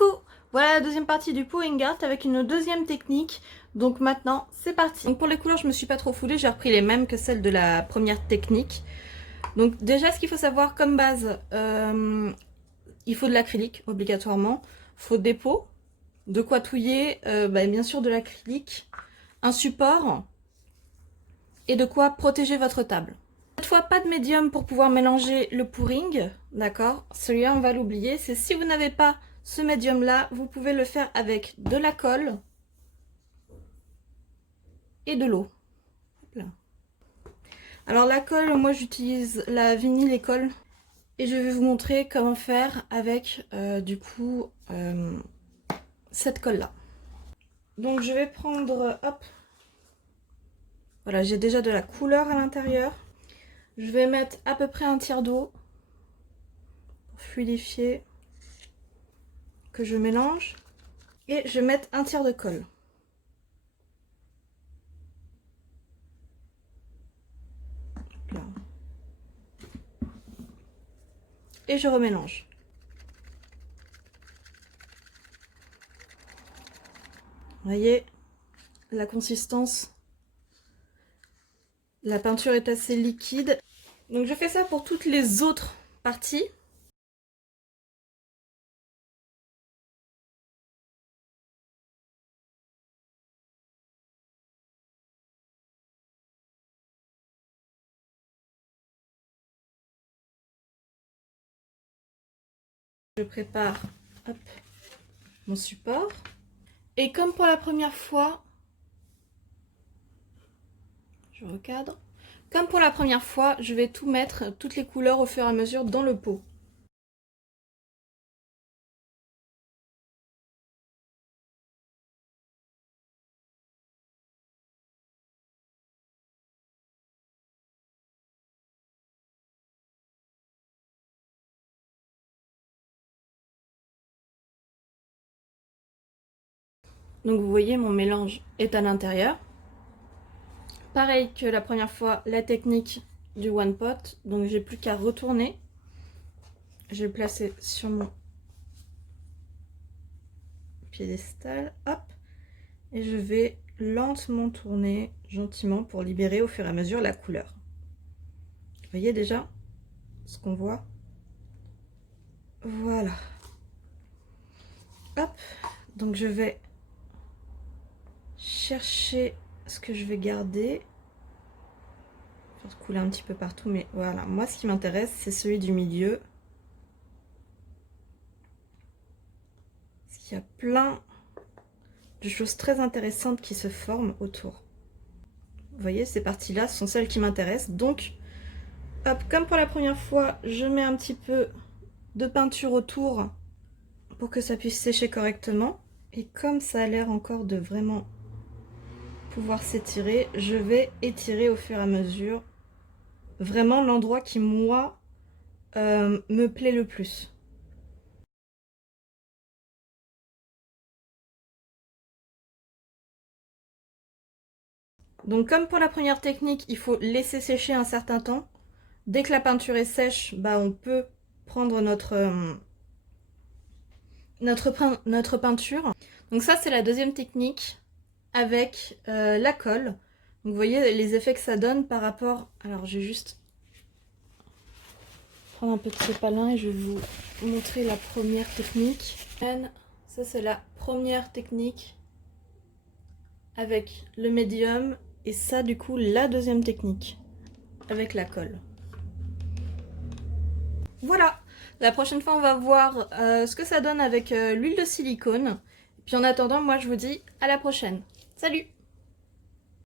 Coucou! Voilà la deuxième partie du pouring art avec une deuxième technique. Donc maintenant, c'est parti. Donc pour les couleurs, je me suis pas trop foulée, j'ai repris les mêmes que celles de la première technique. Donc déjà, ce qu'il faut savoir comme base, il faut de l'acrylique obligatoirement. Il faut des pots, de quoi touiller, bien sûr de l'acrylique, un support et de quoi protéger votre table. Cette fois, pas de médium pour pouvoir mélanger le pouring, d'accord? Celui-là, on va l'oublier. C'est si vous n'avez pas ce médium-là, vous pouvez le faire avec de la colle et de l'eau. Alors la colle, moi j'utilise la vinyle école et je vais vous montrer comment faire avec cette colle-là. Donc je vais prendre, hop, voilà, j'ai déjà de la couleur à l'intérieur. Je vais mettre à peu près un tiers d'eau pour fluidifier, que je mélange. Et je vais mettre un tiers de colle. Là. Et je remélange. Vous voyez, la consistance, la peinture est assez liquide. Donc je fais ça pour toutes les autres parties. Je prépare hop, mon support. Et comme pour la première fois, je recadre. Comme pour la première fois, je vais tout mettre, toutes les couleurs au fur et à mesure dans le pot. Donc vous voyez, mon mélange est à l'intérieur. Pareil que la première fois, la technique du one pot. Donc j'ai plus qu'à retourner. Je vais le placer sur mon piédestal. Hop. Et je vais lentement tourner, gentiment, pour libérer au fur et à mesure la couleur. Vous voyez déjà ce qu'on voit? Voilà. Hop. Donc je vais chercher ce que je vais garder. Faire couler un petit peu partout, mais voilà. Moi, ce qui m'intéresse, c'est celui du milieu. Parce qu'il y a plein de choses très intéressantes qui se forment autour. Vous voyez, ces parties-là sont celles qui m'intéressent. Donc, hop, comme pour la première fois, je mets un petit peu de peinture autour pour que ça puisse sécher correctement. Et comme ça a l'air encore de vraiment pouvoir s'étirer, je vais étirer au fur et à mesure vraiment l'endroit qui, moi, me plaît le plus. Donc comme pour la première technique, il faut laisser sécher un certain temps. Dès que la peinture est sèche, on peut prendre notre peinture. Donc ça, c'est la deuxième technique avec la colle. Donc vous voyez les effets que ça donne par rapport... Alors je vais juste prendre un peu de sépalin et je vais vous montrer la première technique. Ça, c'est la première technique avec le médium. Et ça, du coup, la deuxième technique avec la colle. Voilà, la prochaine fois, on va voir ce que ça donne avec l'huile de silicone. Et puis en attendant, moi, je vous dis à la prochaine. Salut!